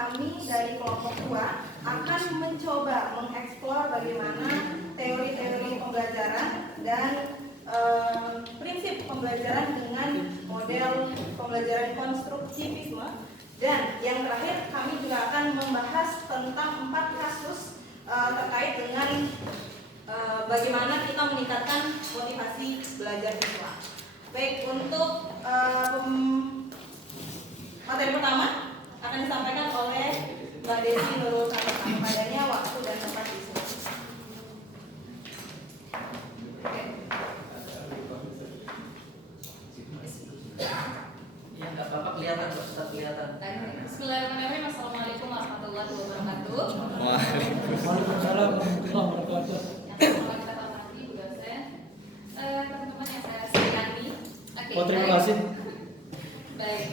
kami dari kelompok 2 akan mencoba mengeksplor bagaimana teori-teori pembelajaran dan prinsip pembelajaran dengan model pembelajaran konstruktivisme. Dan yang terakhir kami juga akan membahas tentang 4 kasus terkait dengan bagaimana kita meningkatkan motivasi belajar siswa. Baik, untuk materi pertama akan disampaikan oleh Mbak Desi Nurul Salam. Padanya waktu dan tempat di sini. Ya, nggak apa-apa, kelihatan kok, tetap kelihatan. Bismillahirrahmanirrahim. Assalamualaikum warahmatullahi wabarakatuh. Waalaikumsalam warahmatullahi wabarakatuh. Yang kita hormati Bu dosen, teman-teman yang saya sayangi. Terima kasih. Baik,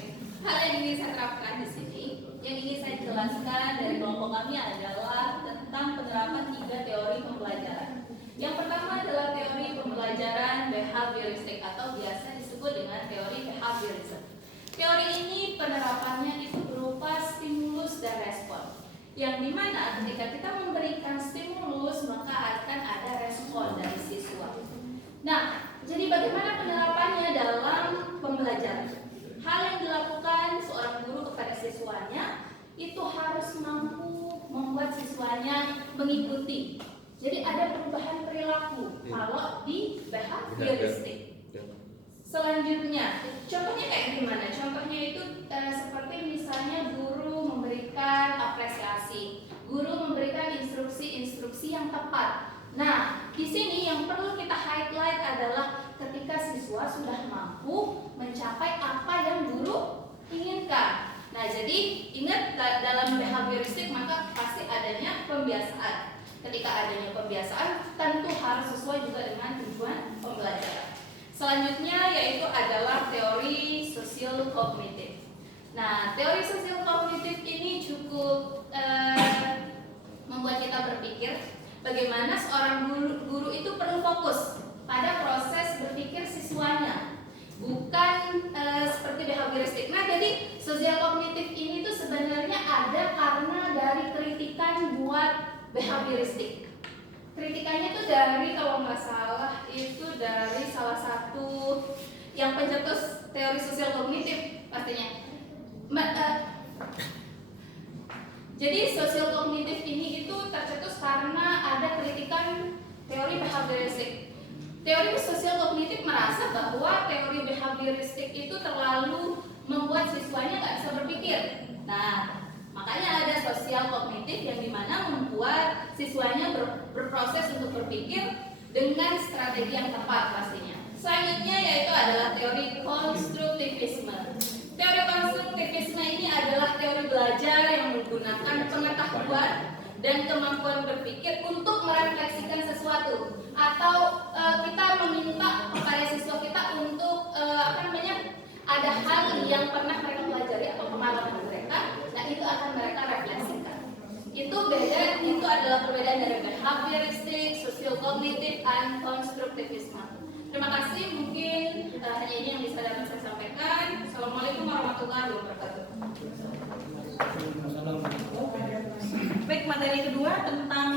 hal yang ingin saya terapkan di sini, yang ingin saya jelaskan dari kelompok kami adalah tentang penerapan 3 teori pembelajaran. Yang pertama adalah teori pembelajaran behavioristik atau biasa disebut dengan teori behaviorism. Teori ini penerapannya itu berupa stimulus dan respon, yang dimana ketika kita memberikan stimulus maka akan ada respon dari siswa. Nah, jadi bagaimana penerapannya dalam pembelajaran? Hal yang dilakukan seorang guru kepada siswanya itu harus mampu membuat siswanya mengikuti. Jadi ada perubahan perilaku kalau di behavioristik. Selanjutnya, contohnya kayak gimana? Contohnya itu seperti misalnya guru memberikan apresiasi, guru memberikan instruksi-instruksi yang tepat. Nah, di sini yang perlu kita highlight adalah ketika siswa sudah mampu mencapai apa yang guru inginkan. Nah, jadi ingat dalam behavioristik maka pasti adanya pembiasaan. Ketika adanya pembiasaan, tentu harus sesuai juga dengan tujuan pembelajaran. Selanjutnya yaitu adalah teori sosial kognitif. Nah, teori sosial kognitif ini cukup membuat kita berpikir bagaimana seorang guru itu perlu fokus pada proses berpikir siswanya, bukan seperti behavioristik. Nah, jadi sosial kognitif ini tuh sebenarnya ada karena dari kritikan buat behavioristik. Kritikannya itu dari, kalau nggak salah, itu dari salah satu yang pencetus teori sosial kognitif pastinya. Jadi sosial kognitif ini itu tercetus karena ada kritikan teori behavioristik. Teori sosial kognitif merasa bahwa teori behavioristik itu terlalu membuat siswanya nggak bisa berpikir. Nah, makanya ada sosial kognitif yang dimana membuat siswanya berproses untuk berpikir dengan strategi yang tepat pastinya. Selanjutnya yaitu adalah teori konstruktivisme. Teori konstruktivisme ini adalah teori belajar yang menggunakan pengetahuan dan kemampuan berpikir untuk merefleksikan sesuatu, atau kita meminta kepada siswa kita untuk ada hal yang pernah mereka pelajari atau pengalaman mereka. Nah, itu akan mereka refleksikan. Itu adalah perbedaan dari behavioristik, sosial kognitif, dan konstruktivisme. Terima kasih, mungkin hanya ini yang bisa dapat saya sampaikan. Assalamualaikum warahmatullahi wabarakatuh. Baik, materi kedua tentang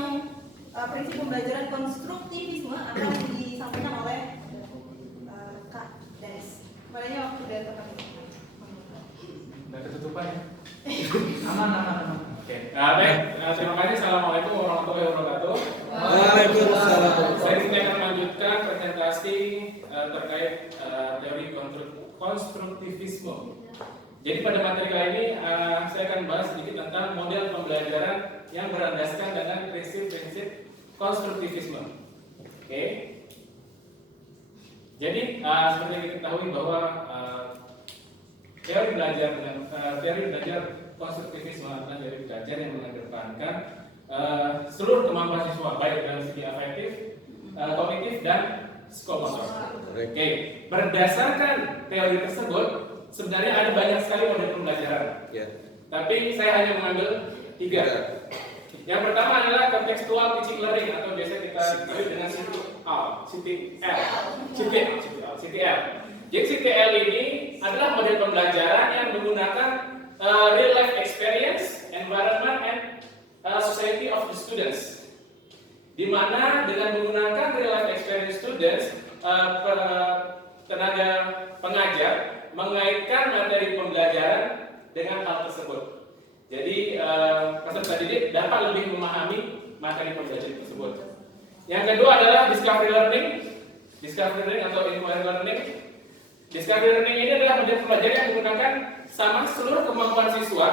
prinsip pembelajaran konstruktivisme akan disampaikan oleh Kak Denis. Padanya waktu dan tempat ini. Udah ketutupan ya? Aman. Oke. Baik, terima kasih. Assalamualaikum warahmatullahi wabarakatuh. Waalaikumsalam. Saya di sini akan melanjutkan presentasi terkait teori konstruktivisme. Jadi pada materi kali ini saya akan bahas sedikit tentang model pembelajaran yang berlandaskan dengan prinsip-prinsip konstruktivisme. Oke. Jadi seperti yang kita ketahui bahwa teori belajar konstruktivisme adalah teori belajar yang mengedepankan seluruh kemampuan siswa baik dalam segi afektif, kognitif dan psikomotor. Oke, berdasarkan teori tersebut sebenarnya ada banyak sekali model pembelajaran. Tapi saya hanya mengambil 3. Yang pertama adalah contextual teaching learning atau biasa kita sebut dengan CTL. Jadi CTL ini adalah model pembelajaran yang menggunakan real life experience and environment and society of the students. Di mana dengan menggunakan real life experience students, tenaga pengajar mengaitkan materi pembelajaran dengan hal tersebut. Jadi peserta didik dapat lebih memahami materi pembelajaran tersebut. Yang kedua adalah discovery learning. Discovery learning atau inquiry learning. Discovery learning ini adalah metode pembelajaran yang menggunakan sama seluruh kemampuan siswa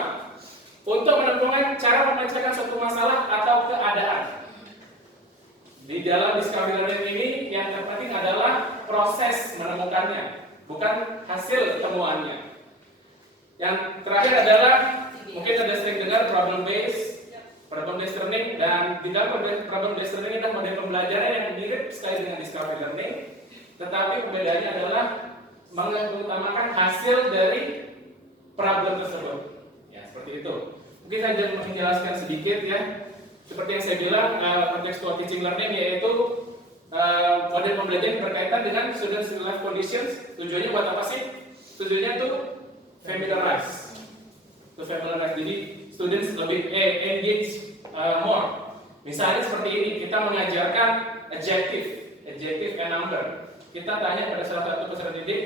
untuk menemukan cara memecahkan suatu masalah atau keadaan. Di dalam discovery learning ini yang terpenting adalah proses menemukannya, bukan hasil temuannya. Yang terakhir adalah mungkin ada sering dengar problem based learning, dan di dalam problem based learning adalah model pembelajaran yang mirip sekali dengan discovery learning, tetapi perbedaannya adalah mengutamakan hasil dari problem tersebut. Ya, seperti itu. Mungkin saya menjelaskan sedikit ya. Seperti yang saya bilang, contextual teaching learning yaitu model pembelajaran berkaitan dengan students in life conditions. Tujuannya buat apa sih? Tujuannya itu familiarize. Jadi students lebih engage more. Misalnya seperti ini, kita mengajarkan adjective and number. Kita tanya pada salah satu peserta didik,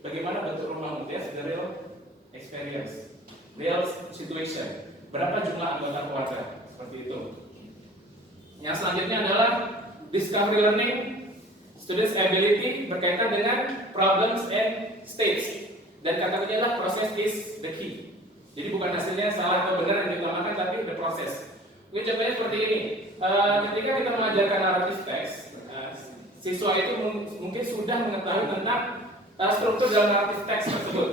bagaimana bentuk rumahmu? That's the real experience, real situation. Berapa jumlah anggota keluarga? Seperti itu. Yang selanjutnya adalah discovery learning, students ability berkaitan dengan problems and states. Dan kata kuncinya adalah process is the key. Jadi bukan hasilnya salah atau benar yang diutamakan, tapi the process. Mungkin contohnya seperti ini. Ketika kita mengajarkan narrative text, siswa itu mungkin sudah mengetahui tentang struktur dalam narrative text tersebut.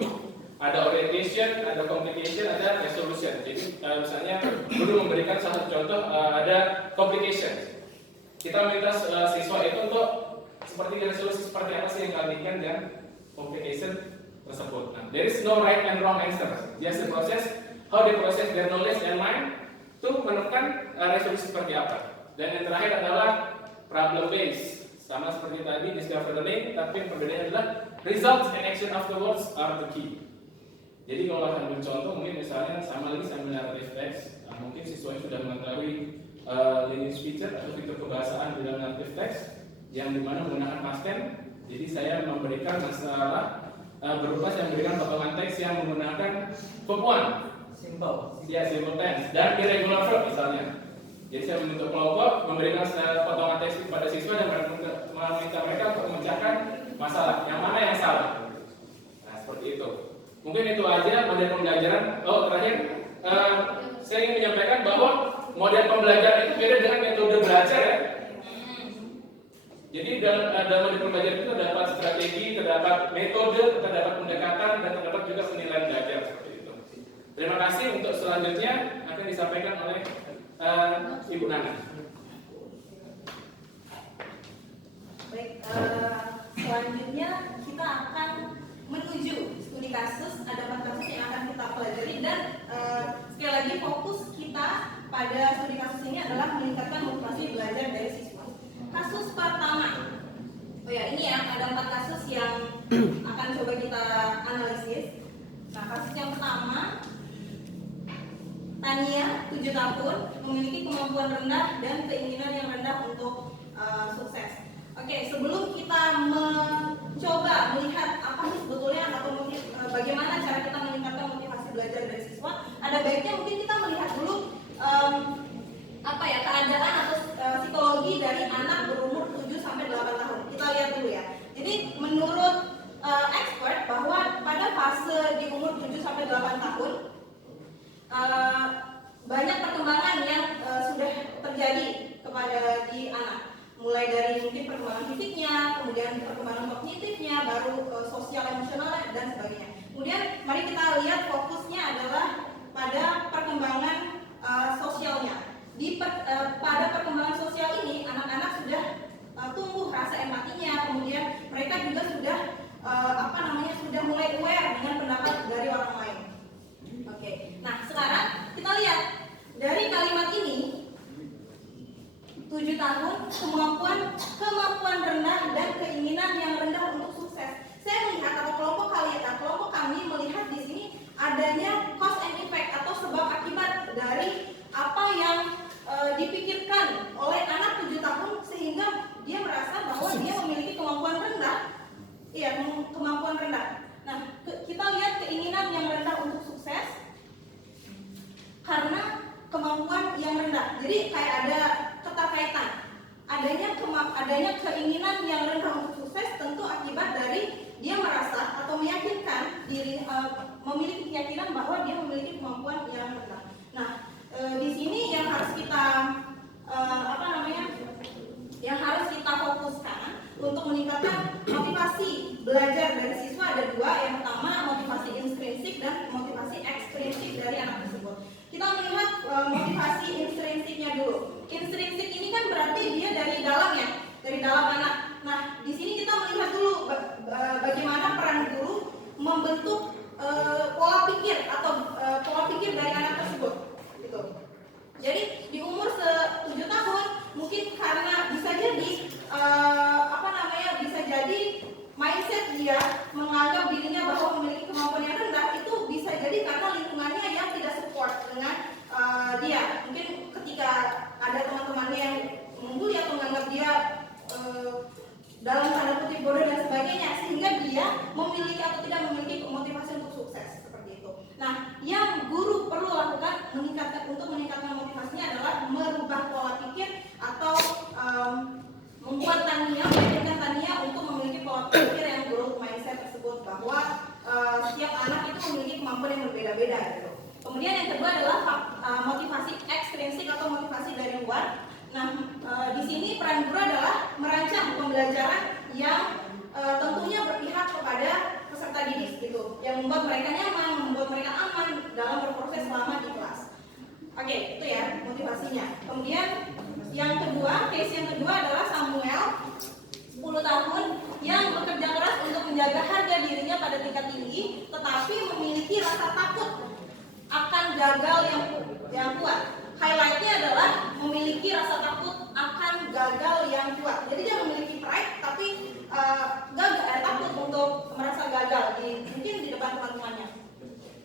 Ada orientation, ada complication, ada resolution. Jadi misalnya guru memberikan satu contoh, ada complication. Kita minta siswa itu untuk seperti resolusi seperti apa sih yang kalian inginkan dengan complication tersebut. Nah, there is no right and wrong answer. Just the process, how they process their knowledge and mind to menemukan resolusi seperti apa. Dan yang terakhir adalah problem based. Sama seperti tadi discovery learning, tapi perbedaannya adalah results and action afterwards are the key. Jadi kalau akan mencontoh, mungkin misalnya sama lagi sambil narrative text, mungkin siswa sudah mengetahui lineage feature atau fitur kebahasaan di dalam narrative text yang dimana menggunakan past tense. Jadi saya memberikan masalah berupa saya memberikan potongan teks yang menggunakan verb one, simple tense dan irregular verb misalnya. Jadi saya membentuk kelompok, memberikan potongan teks kepada siswa dan meminta mereka untuk memecahkan masalah yang mana yang salah. Nah seperti itu. Mungkin itu aja model pembelajaran. Oh terakhir, saya ingin menyampaikan bahwa model pembelajaran itu beda dengan metode belajar ya. Jadi dalam model pembelajaran itu terdapat strategi, terdapat metode, terdapat pendekatan, dan terdapat juga penilaian belajar seperti itu. Terima kasih. Untuk selanjutnya akan disampaikan oleh Ibu Nana. Baik, selanjutnya kita akan menuju studi kasus. Ada 4 kasus yang akan kita pelajari dan sekali lagi fokus kita pada studi kasus ini adalah meningkatkan motivasi belajar dari siswa. Kasus pertama, oh ya ini ya ada 4 kasus yang akan coba kita analisis. Nah kasus yang pertama, Tania 7 tahun memiliki kemampuan rendah dan keinginan yang rendah untuk sukses. Oke, sebelum kita mencoba melihat apa sih sebetulnya atau bagaimana cara kita meningkatkan motivasi belajar dari siswa, ada baiknya mungkin kita melihat dulu keadaan atau psikologi dari anak berumur 7 sampai 8 tahun. Kita lihat dulu ya. Jadi menurut expert bahwa pada fase di umur 7 sampai 8 tahun banyak perkembangan yang sudah terjadi kepada di anak. Mulai dari mungkin perkembangan fisiknya, kemudian perkembangan kognitifnya, baru sosial emosional dan sebagainya. Kemudian mari kita lihat fokusnya adalah pada perkembangan sosialnya. Pada perkembangan sosial ini anak-anak sudah tumbuh rasa empatinya, kemudian mereka juga sudah sudah mulai aware dengan pendapat dari orang lain. Oke. Nah, sekarang kita lihat dari kalimat ini 7 tahun, kemampuan rendah dan keinginan yang rendah untuk sukses. Saya melihat atau kelompok kami melihat di sini adanya cause and effect atau sebab akibat dari rendah. Jadi kayak ada keterkaitan. Adanya keinginan yang rendah untuk sukses tentu akibat dari dia merasa atau meyakinkan diri, memiliki keyakinan bahwa dia memiliki kemampuan yang rendah. Nah, di sini yang harus kita yang harus kita fokuskan untuk meningkatkan motivasi belajar dari siswa ada dua. Yang pertama motivasi intrinsik dan motivasi ekstrinsik dari anak tersebut. Kita melihat motivasi intrinsiknya dulu. Intrinsik ini kan berarti dia dari dalam ya, dari dalam anak. Nah, di sini kita melihat dulu bagaimana peran guru membentuk pola pikir atau pola pikir dari anak tersebut. Gitu. Jadi di umur 7 tahun mungkin karena bisa jadi bisa jadi mindset dia menganggap dirinya bahwa memiliki kemampuan yang rendah itu bisa jadi karena lingkungannya yang tidak support dengan dia. Mungkin ketika ada teman-temannya yang membuli atau menganggap dia dalam tanda kutip bodoh dan sebagainya, sehingga dia memiliki atau tidak memiliki motivasi untuk sukses seperti itu. Nah, yang guru perlu lakukan untuk meningkatkan motivasinya adalah merubah pola pikir atau membuat meyakinkan Tania untuk memiliki pola pikir yang growth mindset tersebut, bahwa setiap anak itu memiliki kemampuan yang berbeda-beda gitu. Kemudian yang kedua adalah motivasi ekstrinsik atau motivasi dari luar. Nah, di sini peran guru adalah merancang pembelajaran yang tentunya berpihak kepada peserta didik gitu, yang membuat mereka nyaman, membuat mereka aman dalam berproses selama di kelas. Oke, itu ya motivasinya. Kemudian case yang kedua adalah Samuel, 10 tahun, yang bekerja keras untuk menjaga harga dirinya pada tingkat tinggi, tetapi memiliki rasa takut akan gagal yang kuat. Highlightnya adalah memiliki rasa takut akan gagal yang kuat. Jadi dia memiliki pride, tapi takut untuk merasa gagal mungkin di depan teman-temannya.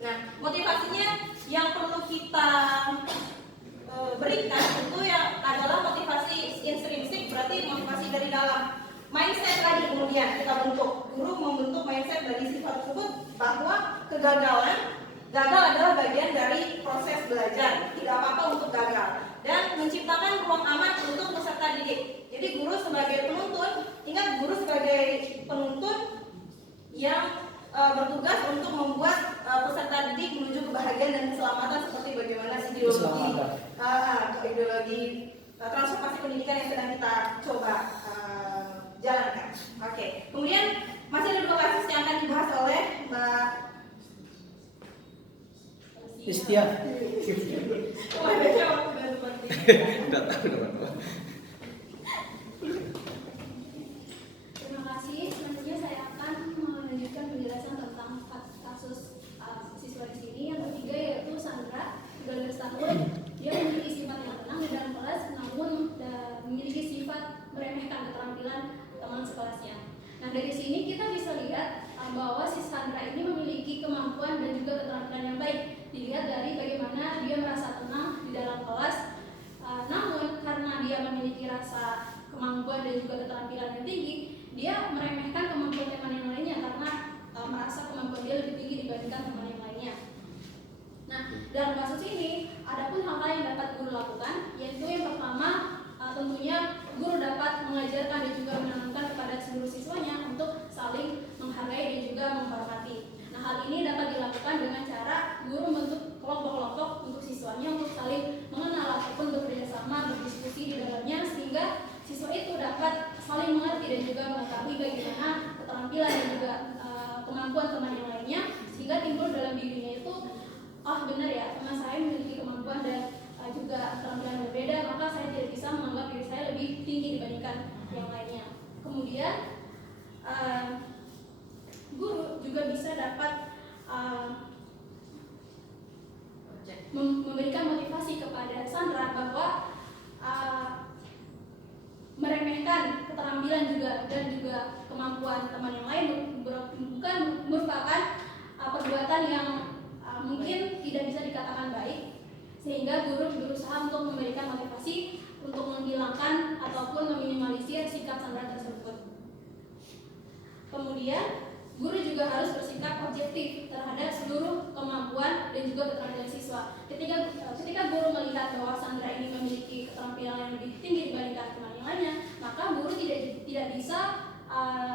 Nah, motivasinya yang perlu kita berikan itu ya adalah motivasi intrinsik, berarti motivasi dari dalam. Mindset tadi kemudian kita bentuk, guru membentuk mindset dari siswa tersebut bahwa gagal adalah bagian dari proses belajar, tidak apa-apa untuk gagal, dan menciptakan ruang aman untuk peserta didik. Jadi guru sebagai penuntun, ingat guru sebagai penuntun yang bertugas untuk membuat peserta didik menuju kebahagiaan dan keselamatan, seperti bagaimana ideologi transformasi pendidikan yang sedang kita coba jalankan. Oke. Kemudian masih ada 2 kasus yang akan dibahas oleh Mbak Istia. Terima kasih. Selanjutnya saya akan melanjutkan penjelasan tentang kasus siswa di sini. Yang ketiga yaitu Sandra, 13 tahun. Dia memiliki sifat yang tenang di dalam kelas, namun memiliki sifat meremehkan keterampilan teman sekelasnya. Nah, dari sini kita bisa lihat bahwa si Sandra ini memiliki kemampuan dan juga keterampilan yang baik. Dilihat dari bagaimana dia merasa tenang di dalam kelas, namun karena dia memiliki rasa kemampuan dan juga keterampilan yang tinggi, dia meremehkan kemampuan teman yang lainnya karena merasa kemampuan dia lebih tinggi dibandingkan teman yang lainnya. Nah, dalam kasus ini ada pun hal-hal yang dapat guru lakukan, yaitu yang pertama tentunya guru dapat mengajarkan dan juga menanamkan kepada seluruh siswanya untuk saling menghargai dan juga menghormati. Nah, hal ini dapat dilakukan dengan cara guru membentuk kelompok-kelompok untuk siswanya untuk saling mengenal ataupun bekerja sama, berdiskusi di dalamnya, sehingga siswa itu dapat saling mengerti dan juga mengetahui bagaimana keterampilan dan juga kemampuan teman yang lainnya, sehingga timbul dalam dirinya itu, oh benar ya, teman saya memiliki kemampuan dan juga keterampilan berbeda, maka saya tidak bisa menganggap diri saya lebih tinggi dibandingkan yang lainnya. Kemudian guru juga bisa dapat memberikan motivasi kepada Sandra bahwa meremehkan keterampilan juga dan juga kemampuan teman yang lain bukan merupakan perbuatan yang mungkin tidak bisa dikatakan baik, sehingga guru berusaha untuk memberikan motivasi untuk menghilangkan ataupun meminimalisir sikap Sandra tersebut. Kemudian guru juga harus bersikap objektif terhadap seluruh kemampuan dan juga keterampilan siswa. Ketika guru melihat bahwa Sandra ini memiliki yang lain lebih tinggi dibandingkan teman yang lainnya, maka guru tidak bisa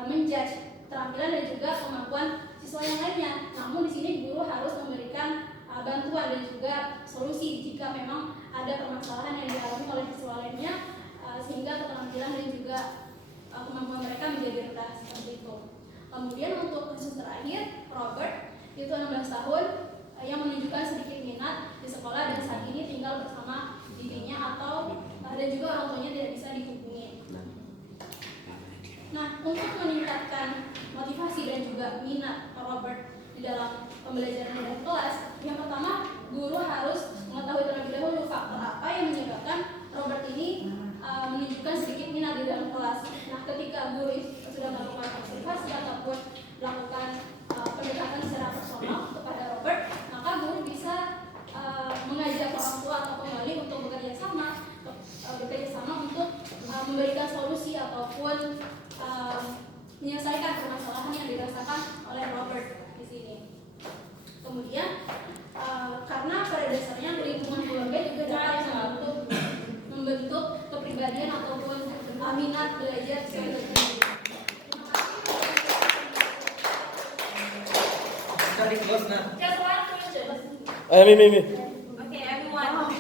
menjudge keterampilan dan juga kemampuan siswa yang lainnya. Namun di sini guru harus memberikan bantuan dan juga solusi jika memang ada permasalahan yang dialami oleh siswa lainnya, sehingga keterampilan dan juga kemampuan mereka menjadi rendah seperti itu. Kemudian untuk kasus terakhir, Robert itu 16 tahun yang menunjukkan sedikit minat di sekolah dan saat ini tinggal bersama bibinya atau dan juga orang tuanya tidak bisa dihubungi. Nah, untuk meningkatkan motivasi dan juga minat Robert di dalam pembelajaran dalam kelas, yang pertama guru harus mengetahui terlebih dahulu faktor apa yang menyebabkan Robert ini menunjukkan sedikit minat di dalam kelas. Nah, ketika guru sudah melakukan observasi ataupun melakukan pendekatan secara personal kepada Robert, maka guru bisa mengajak orang tua atau pembalik untuk bekerja sama untuk memberikan solusi ataupun menyelesaikan permasalahan yang dirasakan oleh Robert di sini. Kemudian karena pada dasarnya lingkungan keluarga juga dapat membentuk kepribadian ataupun minat belajar sesuai dengan Dari close nah. Just one question. Mi. Okay, everyone.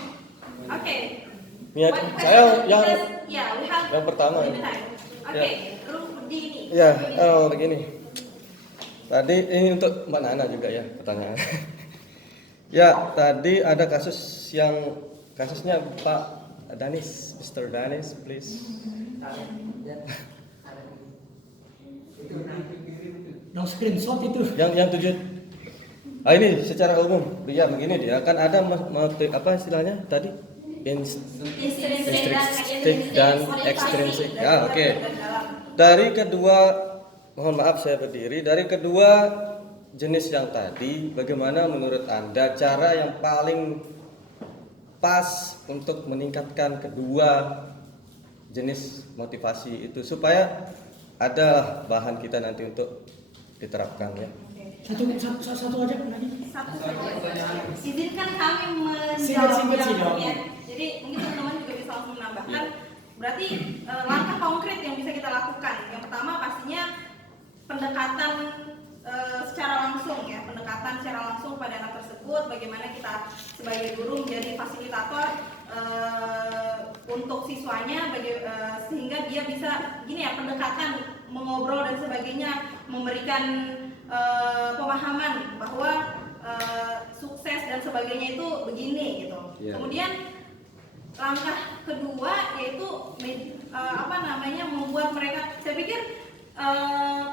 Okay. Mia, One question, saya yang because, yeah, we have yang pertama. limited time. Okay, Rudini. Ya, begini. Tadi ini untuk Mbak Nana juga ya pertanyaan. Ya, tadi ada kasusnya Pak Danis, Mr. Danis, please. No screenshot itu. Yang tujuh. Ini secara umum, ya begini dia kan ada apa istilahnya tadi? Intrinsik dan ekstrinsik. Ya, oke. Dari kedua, mohon maaf saya berdiri. Dari kedua jenis yang tadi, bagaimana menurut Anda cara yang paling pas untuk meningkatkan kedua jenis motivasi itu supaya ada bahan kita nanti untuk diterapkan ya. Satu aja lagi. Satu saja. Izinkan kami Singkat sih menjawab dong. ya. Jadi mungkin teman-teman juga bisa langsung menambahkan. Berarti langkah konkret yang bisa kita lakukan. Yang pertama pastinya pendekatan secara langsung ya, pendekatan secara langsung pada anak tersebut. Bagaimana kita sebagai guru menjadi fasilitator untuk siswanya, sehingga dia bisa gini ya, pendekatan mengobrol dan sebagainya, memberikan pemahaman bahwa sukses dan sebagainya itu begini gitu. Yeah. Kemudian langkah kedua yaitu membuat mereka, saya pikir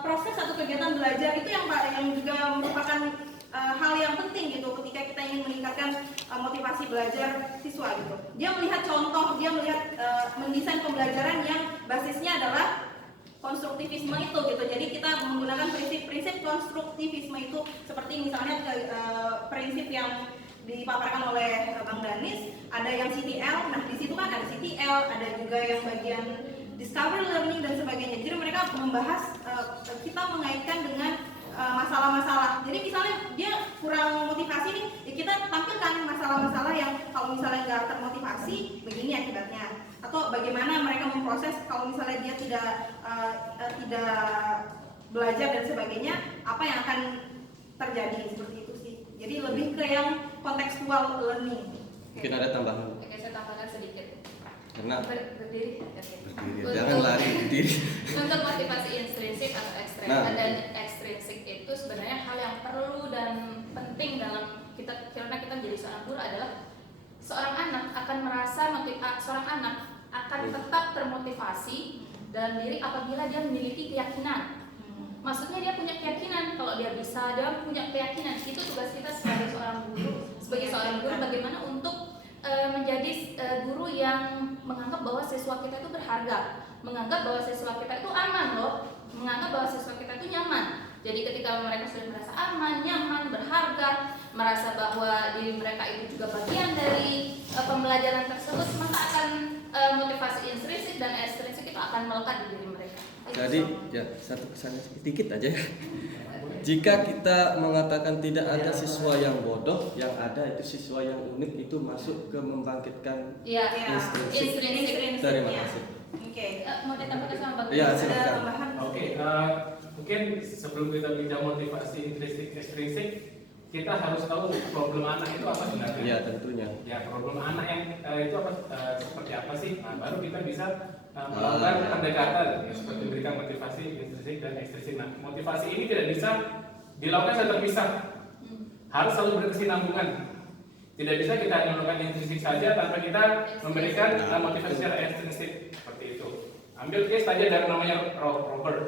proses atau kegiatan belajar itu yang juga merupakan hal yang penting gitu ketika kita ingin meningkatkan motivasi belajar siswa gitu. Dia melihat contoh, dia melihat mendesain pembelajaran yang basisnya adalah konstruktivisme itu gitu. Jadi kita menggunakan prinsip-prinsip konstruktivisme itu seperti misalnya prinsip yang dipaparkan oleh Bang Danis, ada yang CTL. Nah, di situ kan ada CTL, ada juga yang bagian discovery learning dan sebagainya. Jadi mereka membahas kita mengaitkan dengan masalah-masalah. Jadi misalnya dia kurang motivasi nih, ya kita tampilkan masalah-masalah yang kalau misalnya nggak termotivasi begini akibatnya. Atau bagaimana mereka memproses kalau misalnya dia tidak belajar dan sebagainya, apa yang akan terjadi, seperti itu sih. Jadi lebih ke yang kontekstual learning. Mungkin ada tambahan. Oke, saya tambahkan sedikit. Karena Berdiri. berdiri, jangan lari berdiri. Untuk motivasi intrinsik atau ekstrinsik dan ekstrinsik itu sebenarnya hal yang perlu dan penting dalam karena kita menjadi seorang guru adalah seorang anak akan tetap termotivasi dalam diri apabila dia memiliki keyakinan. Maksudnya dia punya keyakinan kalau dia bisa, dia punya keyakinan. Itu tugas kita sebagai seorang guru bagaimana untuk menjadi guru yang menganggap bahwa siswa kita itu berharga, menganggap bahwa siswa kita itu aman loh, menganggap bahwa siswa kita itu nyaman. Jadi ketika mereka sudah merasa aman, nyaman, berharga, merasa bahwa diri mereka itu juga bagian dari pembelajaran tersebut, maka akan motivasi intrinsik dan ekstrinsik itu akan melekat di diri mereka. Jadi ya satu kesannya sedikit aja ya. Jika kita mengatakan tidak ada siswa yang bodoh, yang ada itu siswa yang unik, itu masuk ke membangkitkan. Ya, Intrinsik. intrinsik. Terima kasih. Oke. Mau ditambahkan sama Bang? Iya, Ada silakan. tambahan? Oke, mungkin sebelum kita bicara motivasi intrinsik ekstrinsik, kita harus tahu problem anak itu apa sebenarnya. Iya, tentunya. Ya, problem anak yang itu apa, seperti apa sih? Nah, baru kita bisa melakukan pendekatan, ya, seperti memberikan motivasi intrinsik dan ekstrinsik. Nah, motivasi ini tidak bisa dilakukan secara terpisah, harus selalu berkesinambungan. Tidak bisa kita melakukan intrinsik saja tanpa kita memberikan motivasi secara ekstrinsik seperti itu. Ambil case saja dari namanya Robert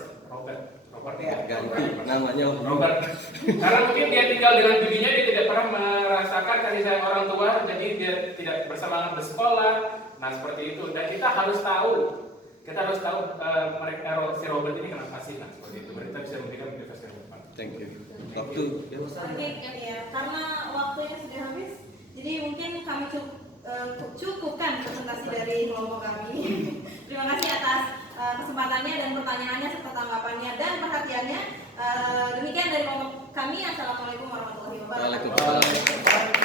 ya, Ganti namanya Robert. Karena mungkin dia tinggal dengan bibinya, dia tidak pernah merasakan kasih sayang orang tua, jadi dia tidak bersemangat bersekolah. Nah seperti itu. Dan kita harus tahu mereka si Robert ini kenapa sih? Nah seperti itu. Kita bisa memberikan motivasi yang tepat. Thank you. Waktu Oke, ya, karena waktunya sudah habis, jadi mungkin kami cukupkan presentasi dari kelompok kami. Terima kasih atas kesempatannya dan pertanyaannya serta tanggapannya dan perhatiannya. Demikian dari kelompok kami. Assalamualaikum warahmatullahi wabarakatuh. Waalaikumsalam.